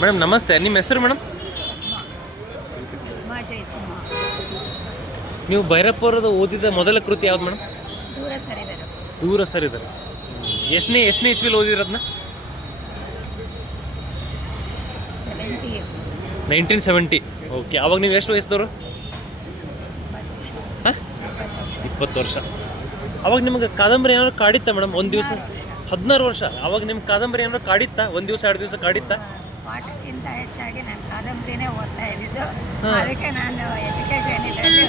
Madam ನಮಸ್ತೆ, ನಿಮ್ಮ ಹೆಸರು ಮೇಡಮ್? ನೀವು ಭೈರಪ್ಪವ್ರದ್ದು ಓದಿದ ಮೊದಲ ಕೃತಿ ಯಾವ್ದು ಮೇಡಮ್? ದೂರ ಸರಿದರು. ಎಷ್ಟನೇ ಇಸ್ವಿಲಿ ಓದಿರೋದನ್ನ? 1970. ಓಕೆ. ಅವಾಗ ನೀವು ಎಷ್ಟು ವಯಸ್ಸದವರು? ಹಾಂ, 20 ವರ್ಷ. ಅವಾಗ ನಿಮ್ಗೆ ಕಾದಂಬರಿ ಏನಾದ್ರು ಕಾಡಿತ್ತಾ ಮೇಡಮ್? ಒಂದು ದಿವಸ 16 ವರ್ಷ. ಅವಾಗ ನಿಮ್ಗೆ ಕಾದಂಬರಿ ಏನಾದ್ರು ಕಾಡಿತ್ತಾ? ಒಂದು ದಿವಸ 2 ದಿವಸ ಕಾಡಿತ್ತಾ? ಪಾಠಕ್ಕಿಂತ ಹೆಚ್ಚಾಗಿ ನಾನು ಕಾದಂಬರಿನೇ ಓದ್ತಾ ಇದ್ದಿದ್ದು. ಅದಕ್ಕೆ ನಾನು ಎಜುಕೇಶನ್ ಇದರಲ್ಲಿ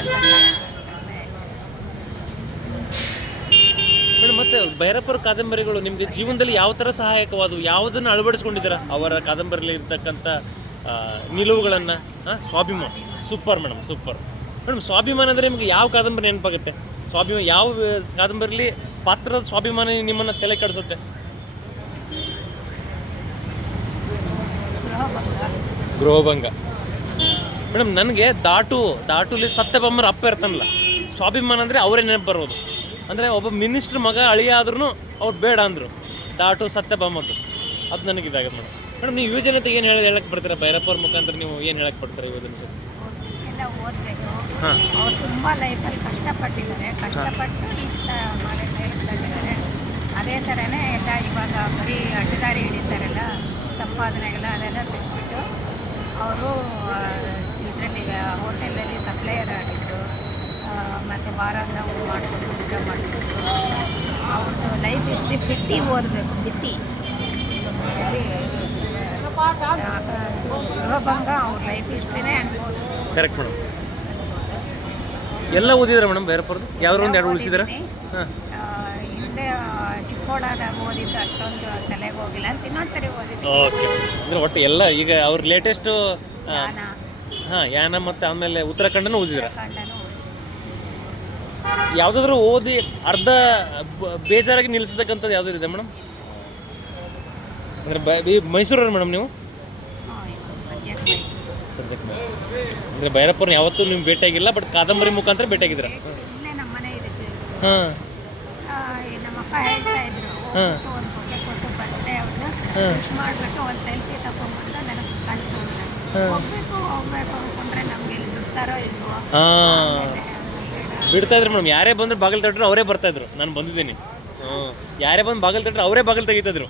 ಮೇಡಮ್, ಮತ್ತೆ ಭೈರಪ್ಪರ ಕಾದಂಬರಿಗಳು ನಿಮಗೆ ಜೀವನದಲ್ಲಿ ಯಾವ ಥರ ಸಹಾಯಕವಾದವು? ಯಾವುದನ್ನು ಅಳವಡಿಸ್ಕೊಂಡಿದ್ದೀರಾ ಅವರ ಕಾದಂಬರಿಯಲ್ಲಿ ಇರ್ತಕ್ಕಂಥ ನಿಲುವುಗಳನ್ನು? ಸ್ವಾಭಿಮಾನ. Super madam, super madam. ಸ್ವಾಭಿಮಾನ ಅಂದರೆ ನಿಮಗೆ ಯಾವ ಕಾದಂಬರಿ ನೆನಪಾಗುತ್ತೆ? ಸ್ವಾಭಿಮಾನ ಯಾವ ಕಾದಂಬರಿಲಿ ಪಾತ್ರದ ಸ್ವಾಭಿಮಾನ ನಿಮ್ಮನ್ನು ತಲೆ ಕೆಡಿಸುತ್ತೆ? ಗೃಹಭಂಗ. ಮೇಡಮ್, ನನಗೆ ದಾಟುಲಿ ಸತ್ಯಭಾಮರ ಅಪ್ಪ ಇರ್ತಾನಲ್ಲ, ಸ್ವಾಭಿಮಾನ ಅಂದರೆ ಅವರೇ ನೆನಪು ಬರೋದು. ಅಂದರೆ ಒಬ್ಬ ಮಿನಿಸ್ಟ್ರ್ ಮಗ ಅಳಿಯ ಆದ್ರೂ ಅವ್ರು ಬೇಡ ಅಂದರು. ದಾಟು ಸತ್ಯಭಾಮದ್ದು ಅದು ನನಗಿದಾಗ ಮೇಡಮ್. ಮೇಡಮ್, ನೀವು ಯುವಜನತೆಗೆ ಏನು ಹೇಳಕ್ಕೆ ಬರ್ತೀರಾ? ಭೈರಪ್ಪ ಅವ್ರ ಮುಖಾಂತರ ನೀವು ಏನು ಹೇಳಕ್ಕೆ ಬರ್ತೀರಾ ಯುವಜನತೆ? ಎಲ್ಲ ಓದಬೇಕು. ಅವ್ರು ತುಂಬ ಲೈಫಲ್ಲಿ ಕಷ್ಟಪಟ್ಟು ಈ ಮಾಡಿದ್ದಾರೆ. ಅದೇ ಥರನೇ ಎಲ್ಲ ಇವಾಗ ಬರೀ ಅಡ್ಡದಾರಿ ಹಿಡಿತಾರಲ್ಲ, ಸಂಪಾದನೆಗಳ ಅದೆಲ್ಲ ಬಿಟ್ಬಿಟ್ಟು ಅವರು ಇದರಲ್ಲಿ ಹೋಟೆಲಲ್ಲಿ ಸಪ್ಲೈಯರ್ ಆಗಿದ್ದರು. ಮತ್ತು ವಾರದ ಮಾಡಿಕೊಂಡು ಊಟ ಮಾಡಿಕೊಂಡು ಅವ್ರದ್ದು ಲೈಫ್ ಹಿಸ್ಟ್ರಿ ಓದಬೇಕು. ಗೃಹಭಂಗ ಅವ್ರ ಲೈಫ್ ಹಿಸ್ಟ್ರಿನೇ ಅನ್ಬೋದು. Correct madam. ಎಲ್ಲ ಓದಿದ್ರೆ ಮೇಡಮ್ ಭೈರಪ್ಪರದು? ಯಾವ್ದಾರು ಒಂದು 2 ಉಳಿಸಿದ್ರೆ? ಹಿಂದೆ ಚಿಕ್ಕೋಡಾದಾಗ ಓದಿದ್ದು ಅಷ್ಟೊಂದು ತಲೆಗೆ ಹೋಗಿಲ್ಲ ಅಂತ ಇನ್ನೊಂದ್ಸರಿ ಓದಿದ್ದೆ. ಓಕೆ. ಅಂದರೆ ಒಟ್ಟು ಎಲ್ಲ ಈಗ ಅವ್ರ ಲೇಟೆಸ್ಟು ಯಾನ ಮತ್ತು ಆಮೇಲೆ ಉತ್ತರಾಖಂಡನೂ ಓದಿದ್ರೆ? ಯಾವುದಾದ್ರೂ ಓದಿ ಅರ್ಧ ಬೇಜಾರಾಗಿ ನಿಲ್ಲಿಸತಕ್ಕಂಥದ್ದು ಯಾವುದಾದ್ರು ಇದೆ ಮೇಡಮ್? ಅಂದರೆ ಮೈಸೂರವ್ರು ಮೇಡಮ್ ನೀವು? ಸದ್ಯಕ್ಕೆ ಮೈಸೂರು. ಅಂದರೆ ಭೈರಪ್ಪವ್ರನ್ನ ಯಾವತ್ತೂ ನೀವು ಭೇಟಿಯಾಗಿಲ್ಲ, ಬಟ್ ಕಾದಂಬರಿ ಮುಖಾಂತರ ಭೇಟಿಯಾಗಿದ್ದೀರಾ? ಹಾಂ. ನಮ್ಮಪ್ಪ ಹೇಳ್ತಾ ಇದ್ರು, ಒಂದು ಬೊಕ್ಕೆ ಕೊಟ್ಟು ಬರ್ತೆ ಅವ್ರದ್ದು ಮಾಡಿಬಿಟ್ಟು ಒಂದು ಸೆಲ್ಫಿ ತಗೊಂಡ್ಬಂದು ನನಗೆ ಕಳಿಸೋದು. ಹೋಗ್ಬೇಕು ಅಂದ್ಕೊಂಡ್ರೆ ನಮ್ಗೆ ಇಲ್ಲಿ ಬಿಡ್ತಾರೋ ಇಲ್ವೋ. ಬಿಡ್ತಾ ಇದ್ರು ಮೇಡಮ್. ಯಾರೇ ಬಂದ್ರು ಬಾಗಿಲು ತಟ್ಟರು ಅವರೇ ಬರ್ತಾಯಿದ್ರು. ನಾನು ಬಂದಿದ್ದೀನಿ. ಯಾರೇ ಬಂದು ಬಾಗಿಲು ತಟ್ಟರು ಅವರೇ ಬಾಗಿಲು ತೆಗಿತಿದ್ರು.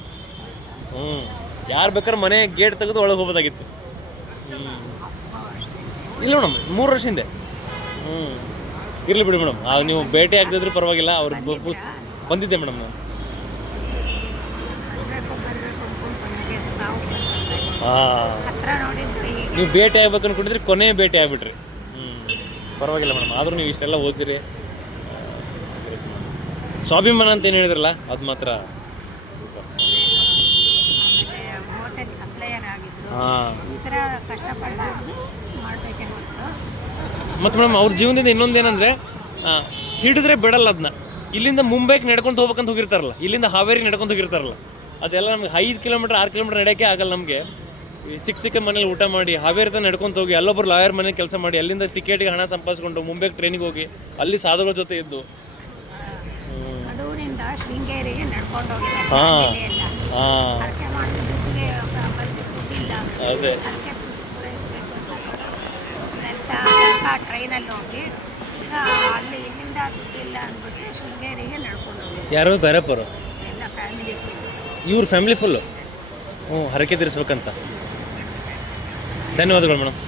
ಯಾರು ಬೇಕಾದ್ರೆ ಮನೆ ಗೇಟ್ ತೆಗೆದು ಒಳಗೆ ಹೋಗೋದಾಗಿತ್ತು. ಇಲ್ಲ ಮೇಡಮ್, 3 ವರ್ಷ ಹಿಂದೆ. ಇರಲಿ ಬಿಡಿ ಮೇಡಮ್, ನೀವು ಭೇಟಿ ಆಗದಿದ್ರು ಪರವಾಗಿಲ್ಲ. ಅವ್ರು ಬಂದಿದ್ದೆ ಮೇಡಮ್ ನಾನು. ನೀವು ಭೇಟಿ ಆಗ್ಬೇಕು ಅನ್ಕೊಂಡಿದ್ರಿ, ಕೊನೆ ಭೇಟಿ ಆಗ್ಬಿಟ್ರಿ. ಪರವಾಗಿಲ್ಲ ಮೇಡಮ್. ಆದರೂ ನೀವು ಇಷ್ಟೆಲ್ಲ ಓದಿರಿ. ಸ್ವಾಭಿಮಾನ ಅಂತ ಏನು ಹೇಳಿದ್ರಲ್ಲ, ಅದು ಮಾತ್ರ ಮತ್ತು ಮೇಡಮ್ ಅವ್ರ ಜೀವನದಿಂದ ಇನ್ನೊಂದೇನೆಂದರೆ, ಹಿಡಿದ್ರೆ ಬಿಡಲ್ಲ ಅದನ್ನ. ಇಲ್ಲಿಂದ ಮುಂಬೈಗೆ ನಡ್ಕೊಂಡು ಹೋಗ್ಬೇಕಂತ ಹೋಗಿರ್ತಾರಲ್ಲ, ಇಲ್ಲಿಂದ ಹಾವೇರಿಗೆ ನಡ್ಕೊಂಡು ಹೋಗಿರ್ತಾರಲ್ಲ, ಅದೆಲ್ಲ ನಮ್ಗೆ 5 ಕಿಲೋಮೀಟ್ರ್ 6 ಕಿಲೋಮೀಟ್ರ್ ನಡೆಯೋಕ್ಕೆ ಆಗಲ್ಲ ನಮಗೆ. ಸಿಕ್ಕ ಮನೇಲಿ ಊಟ ಮಾಡಿ ಹಾವೇರಿ ತನಕ ನಡ್ಕೊಂತ ಹೋಗಿ, ಅಲ್ಲೊಬ್ಬರು ಲಾಯರ್ ಮನೇಲಿ ಕೆಲಸ ಮಾಡಿ, ಅಲ್ಲಿಂದ ಟಿಕೆಟ್ಗೆ ಹಣ ಸಂಪಾದಿಸ್ಕೊಂಡು ಮುಂಬೈಗೆ ಟ್ರೈನಿಗೆ ಹೋಗಿ ಅಲ್ಲಿ ಸಾಧುಗಳ ಜೊತೆ ಇದ್ದು ಅದೇ ಟ್ರೈನಲ್ಲಿ ಹೋಗಿ ಅಲ್ಲಿ ಇಲ್ಲಿಂದ ದುಡ್ಡಿಲ್ಲ ಅಂದ್ಬಿಟ್ಟು ಶೃಂಗೇರಿಗೆ ನಡ್ಕೊಂಡು ಹೋಗಿ. ಯಾರು? ಭೈರಪ್ಪರು? ಎಲ್ಲ ಫ್ಯಾಮಿಲಿ. ಇವ್ರ ಫ್ಯಾಮಿಲಿ ಫುಲ್ಲು ಹರಕೆ ತೀರಿಸ್ಬೇಕಂತ. ಧನ್ಯವಾದಗಳು ಮೇಡಮ್.